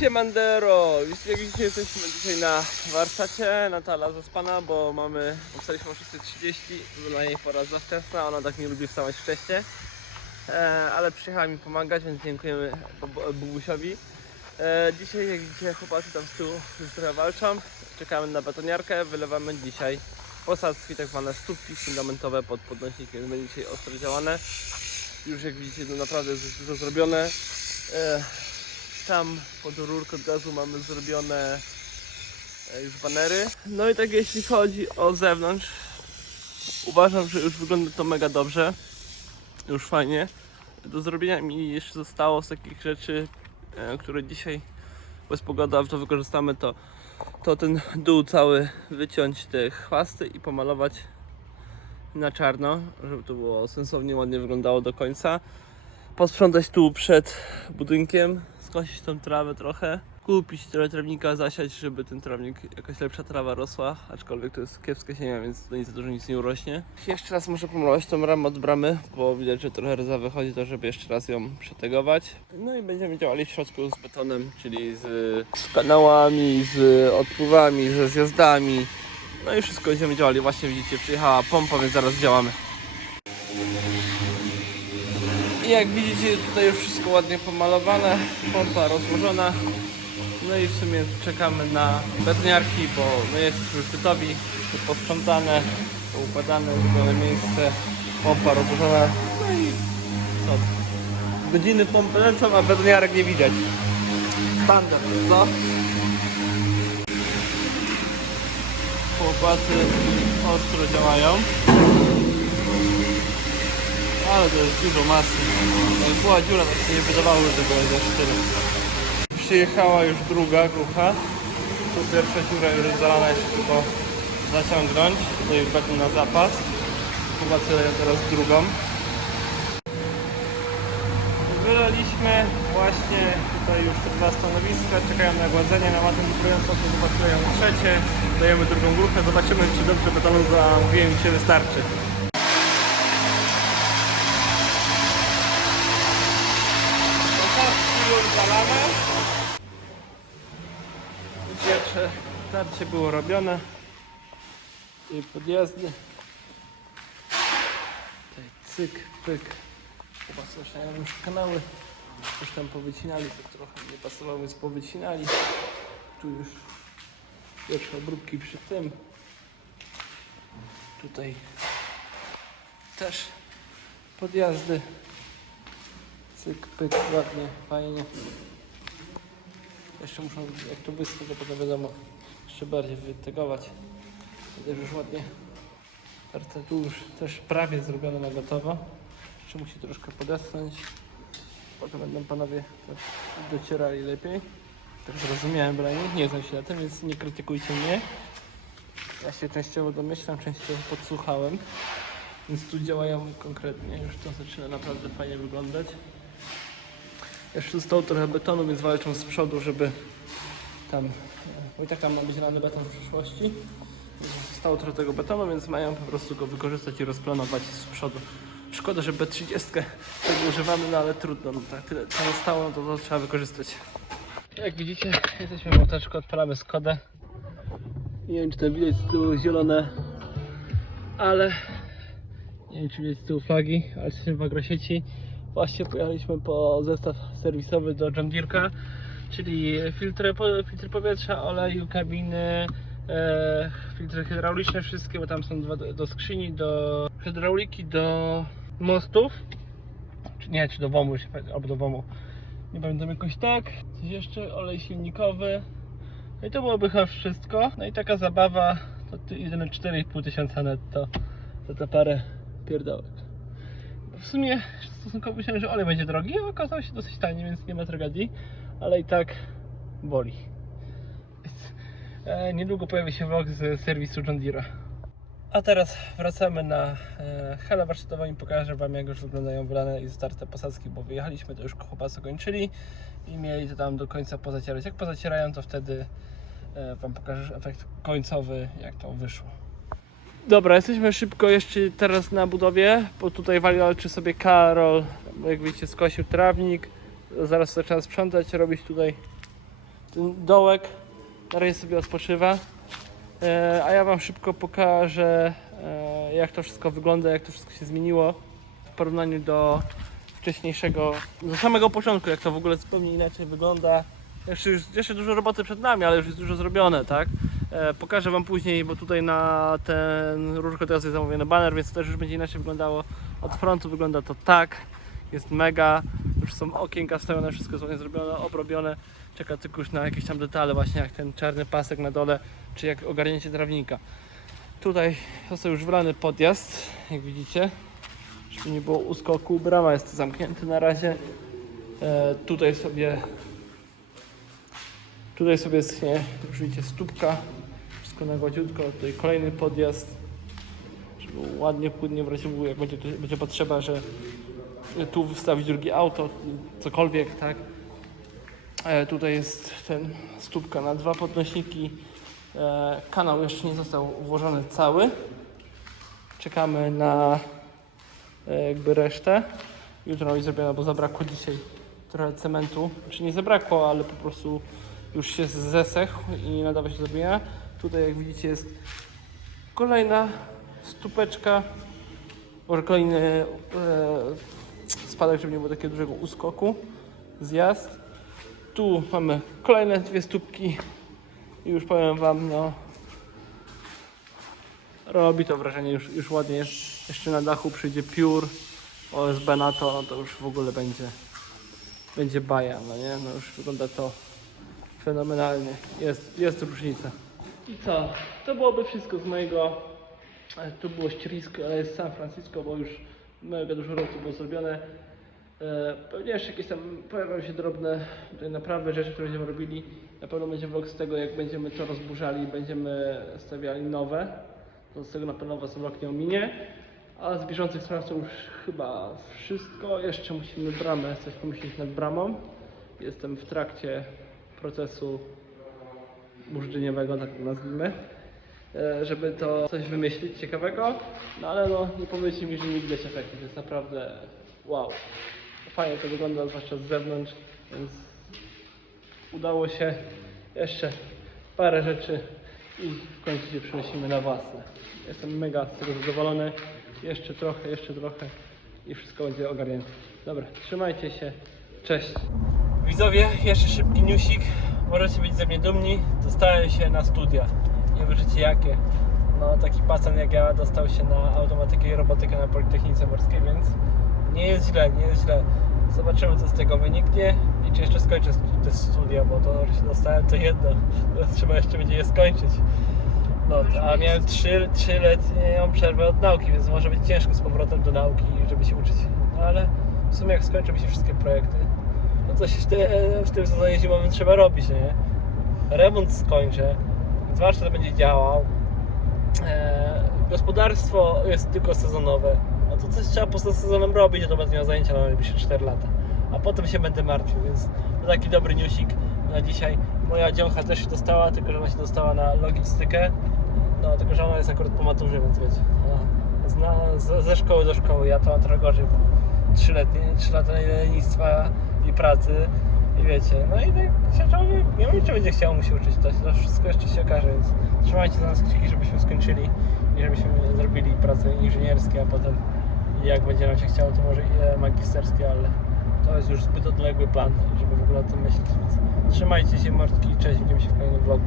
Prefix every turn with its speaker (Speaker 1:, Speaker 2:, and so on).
Speaker 1: Siemandero! Widzicie jesteśmy dzisiaj na warsztacie Natala zaspana, bo mamy, wstaliśmy o 6.30, dla niej pora za wczesna, ona tak nie lubi wstawać wcześnie. E, ale przyjechała mi pomagać, więc dziękujemy Bu- Bubusiowi. E, dzisiaj jak widzicie chłopacy tam z tyłu już trochę walczą. Czekamy na betoniarkę, wylewamy dzisiaj posadzki, tak zwane stópki fundamentowe pod podnośnikiem, będzie dzisiaj ostro działane. Już jak widzicie no naprawdę jest dużo zrobione. E, tam pod rurkę od gazu mamy zrobione e, już banery. No i tak jeśli chodzi o zewnątrz, uważam, że już wygląda to mega dobrze. Już fajnie. Do zrobienia mi jeszcze zostało z takich rzeczy, e, które dzisiaj bez pogoda to wykorzystamy, to, to ten dół cały wyciąć te chwasty i pomalować na czarno, żeby to było sensownie, ładnie wyglądało do końca. Posprzątać tu przed budynkiem, skosić tą trawę trochę, kupić trochę trawnika, zasiać, żeby ten trawnik, jakaś lepsza trawa rosła, aczkolwiek to jest kiepska ziemia, więc do nic za dużo nic nie urośnie. Jeszcze raz muszę pomalować tą ramę od bramy, bo widać, że trochę rdza wychodzi, to żeby jeszcze raz ją przetegować. No i będziemy działali w środku z betonem, czyli z, z kanałami, z odpływami, ze zjazdami. No i wszystko będziemy działali. Właśnie widzicie, przyjechała pompa, więc zaraz działamy. I jak widzicie tutaj już wszystko ładnie pomalowane, pompa rozłożona. No i w sumie czekamy na betoniarki, bo my jesteśmy już gotowi, wszystko posprzątane, poukładane, zrobione miejsce, pompa rozłożona. No i co? Godziny pompy lecą, a betoniarek nie widać. Standard, co? Chłopacy ostro działają. Ale to jest dużo masy. Jak była dziura, to się nie wydawało, że jest aż tyle. Przyjechała już druga grucha. Tu pierwsza dziura już zalana, jeszcze tylko zaciągnąć. Tutaj już beton na zapas. Chłopacy leją teraz drugą. Wylaliśmy właśnie tutaj już te dwa stanowiska, czekają na gładzenie, na matę doprującą, to zobaczymy trzecie, dajemy drugą grupę, zobaczymy czy dobrze betonu zamówiłem i się wystarczy. Posadzki już zalane. Pierwsze tarcie było robione. I podjazdy. Tutaj cyk, pyk. Chłopacy zaczynają już kanały. Już tam powycinali, to trochę nie pasowało, więc powycinali. Tu już pierwsze obróbki przy tym. Tutaj też podjazdy. Cyk, pyk, ładnie, fajnie. Jeszcze muszą, jak to wyschnie, to potem wiadomo, jeszcze bardziej wytegować. Też już ładnie. Tarce tu już też prawie zrobione na gotowo. Jeszcze musi troszkę podeschnąć. Potem będą panowie docierali lepiej. Tak zrozumiałem branie. Nie znam się na tym, więc nie krytykujcie mnie. Ja się częściowo domyślam, częściowo podsłuchałem. Więc tu działają konkretnie. Już to zaczyna naprawdę fajnie wyglądać. Jeszcze zostało trochę betonu, więc walczą z przodu, żeby tam, e, bo i tak tam ma być lany beton w przyszłości. Zostało trochę tego betonu, więc mają po prostu go wykorzystać i rozplanować z przodu. Szkoda, że B30 tego używamy, no ale trudno, no tak tyle co zostało, no to, to trzeba wykorzystać. Jak widzicie, jesteśmy w moteczku, odpalamy Skodę. Nie wiem, czy to widać z tyłu zielone, ale nie wiem, czy widać z tyłu flagi, ale jesteśmy w agrosieci. Właśnie pojechaliśmy po zestaw serwisowy do Deere'ka, czyli filtry, filtry powietrza, oleju, kabiny, e, filtry hydrauliczne wszystkie, bo tam są dwa do, skrzyni, do hydrauliki, do mostów. Czy nie, czy do WOMU, albo do WOMU. Nie pamiętam jakoś tak. Coś jeszcze, olej silnikowy. No i to byłoby chyba wszystko. No i taka zabawa, to jedyne 4,5 tysiąca netto za te parę pierdołek. W sumie stosunkowo myślałem, że olej będzie drogi, a okazał się dosyć tani, więc nie ma tragedii, ale i tak boli. E, niedługo pojawi się vlog z serwisu John Deere. A teraz wracamy na e, warsztatową i pokażę Wam jak już wyglądają wylane i starte posadzki, bo wyjechaliśmy, to już chłopacy kończyli i mieli to tam do końca pozacierać. Jak pozacierają, to wtedy e, Wam pokażę efekt końcowy, jak to wyszło. Dobra, jesteśmy szybko jeszcze teraz na budowie, bo tutaj walczy sobie Karol, jak widzicie skosił trawnik, zaraz zaczyna sprzątać, robić tutaj ten dołek na razie sobie odpoczywa. E, a ja Wam szybko pokażę, e, jak to wszystko wygląda, jak to wszystko się zmieniło w porównaniu do wcześniejszego, do samego początku, jak to w ogóle zupełnie inaczej wygląda. Jeszcze, jeszcze dużo roboty przed nami, ale już jest dużo zrobione, tak? E, pokażę Wam później, bo tutaj na ten różko teraz jest zamówiony baner, więc to też już będzie inaczej wyglądało. Od frontu wygląda to tak, jest mega, już są okienka wstawione, wszystko jest zrobione, obrobione. Czeka tylko już na jakieś tam detale, właśnie jak ten czarny pasek na dole, czy jak ogarnięcie trawnika. Tutaj został już wlany podjazd, jak widzicie, żeby nie było uskoku. Brama jest zamknięta na razie. E, tutaj sobie tutaj sobie schnie, już widzicie, stópka, wszystko na gładziutko. Tutaj kolejny podjazd, żeby ładnie, płynnie w razie, jak będzie, będzie potrzeba, że tu wstawić drugie auto, cokolwiek, tak. E, tutaj jest ten stópka na dwa podnośniki. E, kanał jeszcze nie został włożony cały. Czekamy na e, jakby resztę. Jutro będzie zrobiona, bo zabrakło dzisiaj trochę cementu. Czy nie zabrakło, ale po prostu już się zesechł i nadawa się zrobienia. Tutaj jak widzicie jest kolejna stópeczka. Może kolejny e, spadek, żeby nie było takiego dużego uskoku. Zjazd. Tu mamy kolejne dwie stópki i już powiem Wam, no robi to wrażenie, już, już ładnie. Jeszcze na dachu przyjdzie piór OSB na to, to już w ogóle będzie będzie baja, no nie? No już wygląda to fenomenalnie. Jest, jest różnica. I co? To byłoby wszystko z mojego e, tu było ścierisko, ale jest San Francisco, bo już mega dużo roboty było zrobione. E, Pewnie jeszcze jakieś tam pojawią się drobne naprawy, rzeczy, które będziemy robili. Na pewno będzie vlog z tego, jak będziemy to rozburzali, będziemy stawiali nowe. To z tego na pewno Was vlog nie ominie. A z bieżących spraw to już chyba wszystko. Jeszcze musimy bramę, coś pomyśleć nad bramą. Jestem w trakcie procesu burzdzyniowego, tak to nazwijmy e, żeby to coś wymyślić ciekawego, no ale no nie powiecie mi, że nie widać efektów, jest naprawdę wow. Fajnie to wygląda, zwłaszcza z zewnątrz, więc udało się jeszcze parę rzeczy i w końcu się przenosimy na własne. Jestem mega z tego zadowolony, jeszcze trochę, jeszcze trochę i wszystko będzie ogarnięte. Dobra, trzymajcie się, cześć. Widzowie, jeszcze szybki newsik. Możecie być ze mnie dumni. Dostałem się na studia. Nie wierzycie jakie. No taki pacan jak ja dostał się na automatykę i robotykę na Politechnice Morskiej, więc nie jest źle, nie jest źle. Zobaczymy co z tego wyniknie i czy jeszcze skończę te studia, bo to, że się dostałem to jedno. Teraz trzeba jeszcze będzie je skończyć. No, a miałem 3, 3 letnią przerwę od nauki, więc może być ciężko z powrotem do nauki, żeby się uczyć. No ale w sumie jak skończą mi się wszystkie projekty, no coś w, tym sezonie zimowym trzeba robić, nie? Remont skończę, warsztat będzie działał. Eee, gospodarstwo jest tylko sezonowe. No to coś trzeba poza sezonem robić, a to będę miał zajęcia na najbliższe 4 lata. A potem się będę martwił, więc to taki dobry newsik na dzisiaj. Moja dzioncha też się dostała, tylko że ona się dostała na logistykę. No, tylko że ona jest akurat po maturze, więc wiecie. Z, ze szkoły do szkoły, ja to mam trochę gorzej, bo 3, letnie, 3 lata lenistwa i pracy i wiecie, no i tak się człowiek, nie wiem czy będzie chciał mu się uczyć, to, to wszystko jeszcze się okaże, więc trzymajcie za nas kciuki, żebyśmy skończyli i żebyśmy zrobili prace inżynierskie, a potem jak będzie nam się chciało, to może i e, magisterskie, ale to jest już zbyt odległy plan, żeby w ogóle o tym myśleć, więc trzymajcie się mordki, cześć, widzimy się w kolejnym vlogu.